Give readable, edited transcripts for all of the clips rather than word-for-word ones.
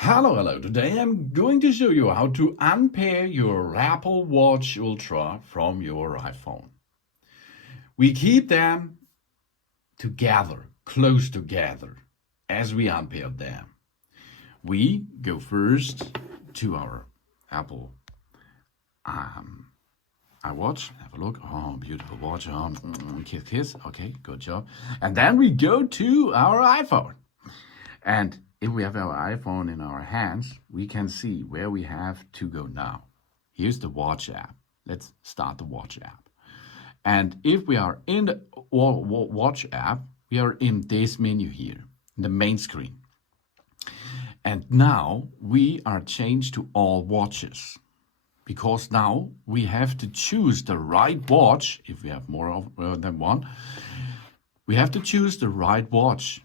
Hello. Today I'm going to show you how to unpair your Apple Watch Ultra from your iPhone. We keep them together, close together, as we unpair them. We go first to our Apple iWatch. Have a look. Oh, beautiful watch. Kiss. Okay, good job. And then we go to our iPhone. And if we have our iPhone in our hands, we can see where we have to go now. Here's the watch app. Let's start the watch app. And if we are in the watch app, we are in this menu here, in the main screen. And now we are changed to all watches, because now we have to choose the right watch. If we have more than one, we have to choose the right watch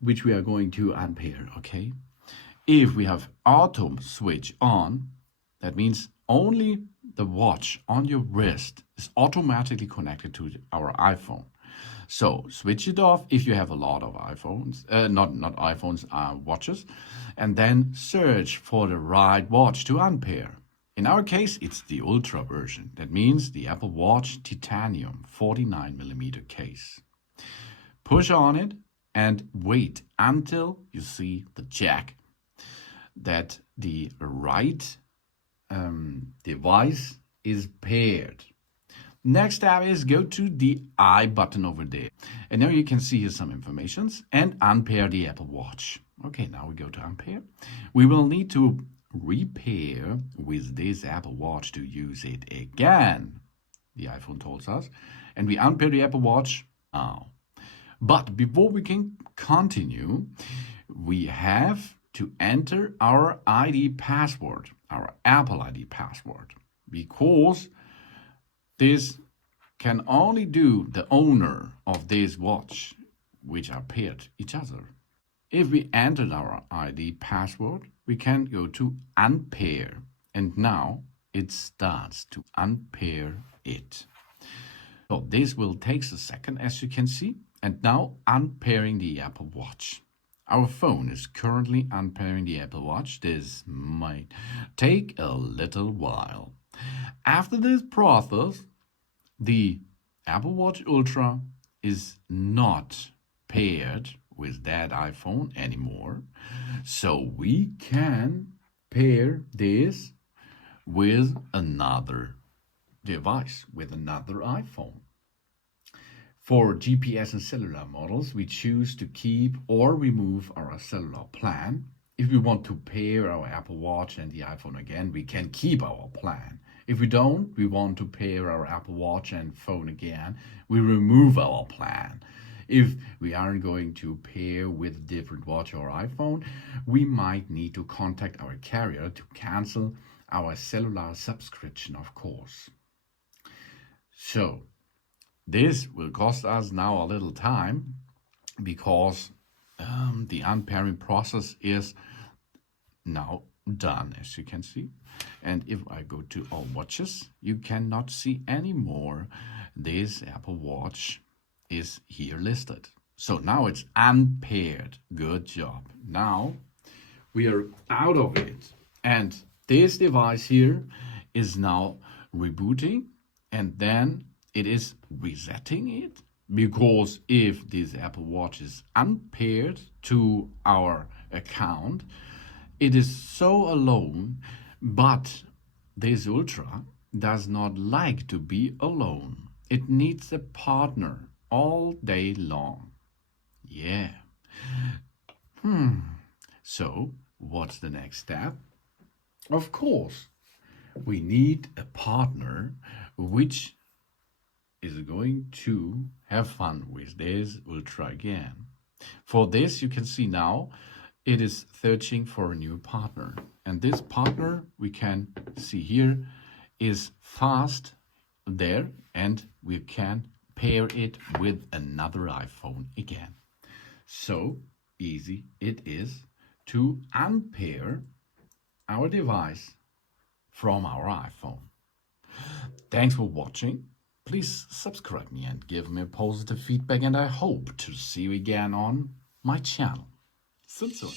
which we are going to unpair, okay? If we have auto switch on, that means only the watch on your wrist is automatically connected to our iPhone. So switch it off if you have a lot of iPhones, not iPhones, watches, and then search for the right watch to unpair. In our case, it's the Ultra version. That means the Apple Watch Titanium 49mm case. Push on it and wait until you see the jack that the right device is paired. Next step is go to the I button over there. And now you can see here some informations and unpair the Apple Watch. Okay, now we go to unpair. We will need to repair with this Apple Watch to use it again, the iPhone tells us. And we unpair the Apple Watch now. But before we can continue, we have to enter our ID password, our Apple ID password, because this can only do the owner of this watch, which are paired each other. If we entered our ID password, we can go to unpair, and now it starts to unpair it. So this will take a second, as you can see. And now unpairing the Apple Watch. Our phone is currently unpairing the Apple Watch. This might take a little while. After this process, the Apple Watch Ultra is not paired with that iPhone anymore. So we can pair this with another device, with another iPhone. For GPS and cellular models, we choose to keep or remove our cellular plan. If we want to pair our Apple Watch and the iPhone again, we can keep our plan. If we don't, we want to pair our Apple Watch and phone again, we remove our plan. If we aren't going to pair with different watch or iPhone, we might need to contact our carrier to cancel our cellular subscription, of course. So, this will cost us now a little time because the unpairing process is now done, as you can see. And if I go to all watches, you cannot see anymore this Apple Watch is here listed. So now it's unpaired. Good job. Now we are out of it. And this device here is now rebooting, and then it is resetting it, because if this Apple Watch is unpaired to our account, it is so alone, but this Ultra does not like to be alone. It needs a partner all day long. Yeah. So, what's the next step? Of course, we need a partner which is going to have fun with this Ultra again. For this, you can see now it is searching for a new partner. And this partner, we can see here, is fast there, and we can pair it with another iPhone again. So easy it is to unpair our device from our iPhone. Thanks for watching. Please subscribe me and give me positive feedback, and I hope to see you again on my channel. So soon.